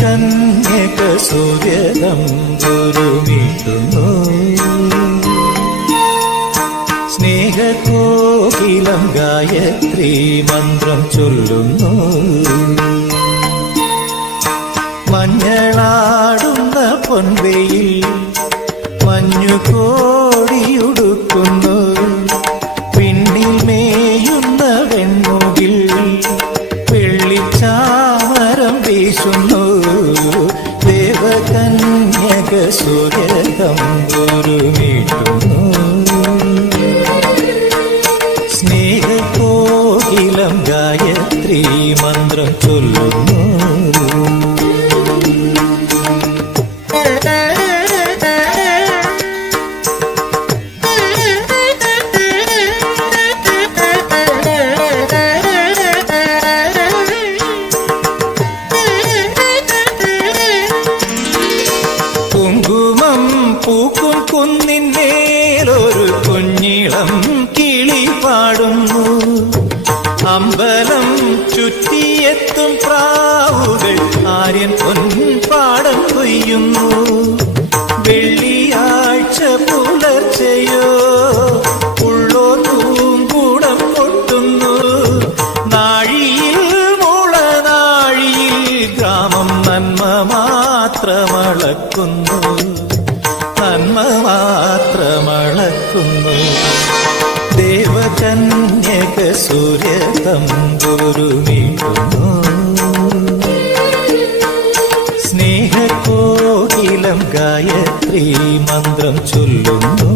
കന്യക സൂര്യതം ഗുരുമിടുന്നു സ്നേഹകോകിലം ഗായത്രി മന്ത്രം ചൊല്ലുന്നു. മഞ്ഞളാടുന്ന പൊൻവെയിൽ മഞ്ഞുകോടിയുടുക്കുന്നു. വീശുന്നു. ദേവകന്യക സൂര്യതമ്പുരുമീട്ടുന്നു സ്നേഹകോകിലം ഗായത്രി മന്ത്രം ചൊല്ലുന്നു. കുങ്കുമം പൂക്കും കുന്നിന്മേലൊരു കുഞ്ഞിളം കിളി പാടുന്നു. അമ്പലം ചുറ്റിയെത്തും പ്രാവുകൾ ആര്യൻ പൊൻപാടം മാത്രമളക്കുന്നു നന്മ മാത്രമളക്കുന്നു ദേവകന്യക സൂര്യ തമ്പുരുമീട്ടുന്നു സ്നേഹക്കോകിലം ഗായത്രി മന്ത്രം ചൊല്ലുന്നു.